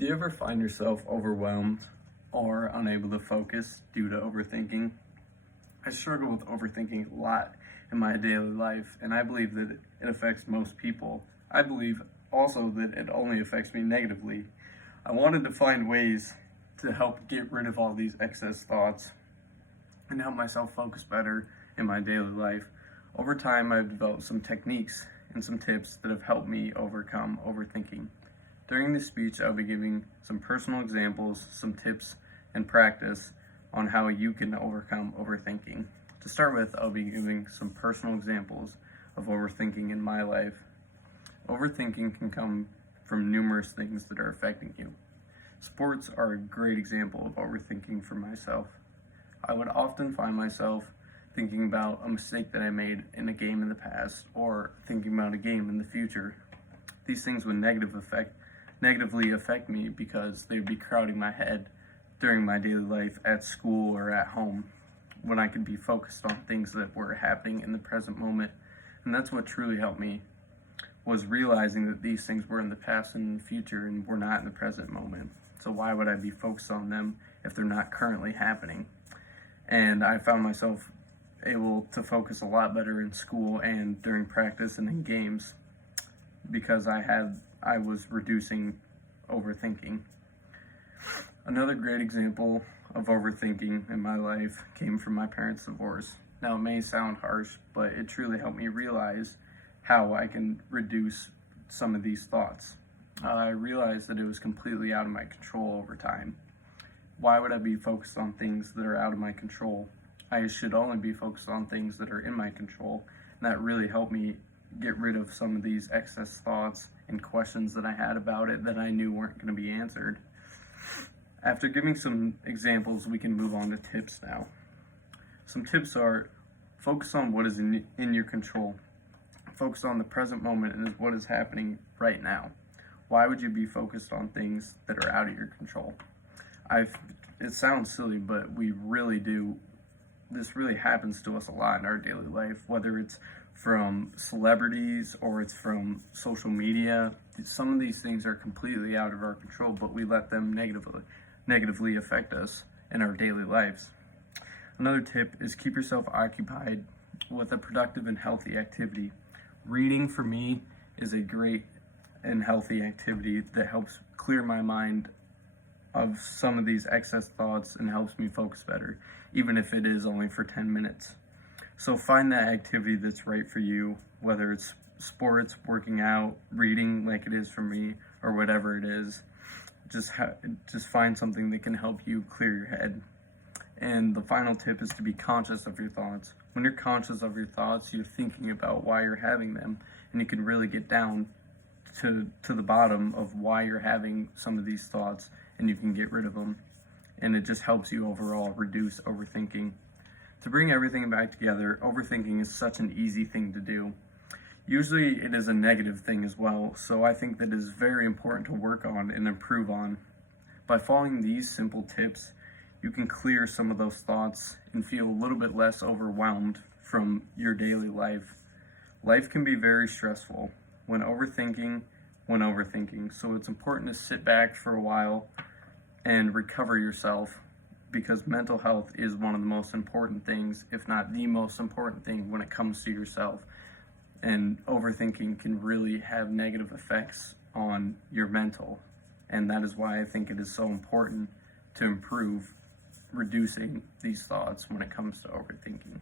Do you ever find yourself overwhelmed or unable to focus due to overthinking? I struggle with overthinking a lot in my daily life, and I believe that it affects most people. I believe also that it only affects me negatively. I wanted to find ways to help get rid of all these excess thoughts and help myself focus better in my daily life. Over time, I've developed some techniques and some tips that have helped me overcome overthinking. During this speech, I'll be giving some personal examples, some tips, and practice on how you can overcome overthinking. To start with, I'll be giving some personal examples of overthinking in my life. Overthinking can come from numerous things that are affecting you. Sports are a great example of overthinking for myself. I would often find myself thinking about a mistake that I made in a game in the past or thinking about a game in the future. These things would negatively affect me because they would be crowding my head during my daily life at school or at home when I could be focused on things that were happening in the present moment. And that's what truly helped me, was realizing that these things were in the past and in the future and were not in the present moment. So why would I be focused on them if they're not currently happening? And I found myself able to focus a lot better in school and during practice and in games because I was reducing overthinking. Another great example of overthinking in my life came from my parents' divorce. Now, it may sound harsh, but it truly helped me realize how I can reduce some of these thoughts. I realized that it was completely out of my control over time. Why would I be focused on things that are out of my control? I should only be focused on things that are in my control. And that really helped me get rid of some of these excess thoughts and questions that I had about it that I knew weren't going to be answered. After giving some examples, we can move on to tips now. Some tips are: focus on what is in your control. Focus on the present moment and what is happening right now. Why would you be focused on things that are out of your control? It sounds silly, but we really do. This really happens to us a lot in our daily life, whether it's from celebrities or it's from social media. Some of these things are completely out of our control, but we let them negatively affect us in our daily lives. Another tip is keep yourself occupied with a productive and healthy activity. Reading for me is a great and healthy activity that helps clear my mind of some of these excess thoughts and helps me focus better, even if it is only for 10 minutes. So find that activity that's right for you, whether it's sports, working out, reading like it is for me, or whatever it is. Just find something that can help you clear your head. And the final tip is to be conscious of your thoughts. When you're conscious of your thoughts, you're thinking about why you're having them, and you can really get down to the bottom of why you're having some of these thoughts, and you can get rid of them. And it just helps you overall reduce overthinking. To bring everything back together, overthinking is such an easy thing to do. Usually it is a negative thing as well, so I think that it is very important to work on and improve on. By following these simple tips, you can clear some of those thoughts and feel a little bit less overwhelmed from your daily life. Life can be very stressful when overthinking, so it's important to sit back for a while and recover yourself, because mental health is one of the most important things, if not the most important thing, when it comes to yourself. And overthinking can really have negative effects on your mental. And that is why I think it is so important to improve reducing these thoughts when it comes to overthinking.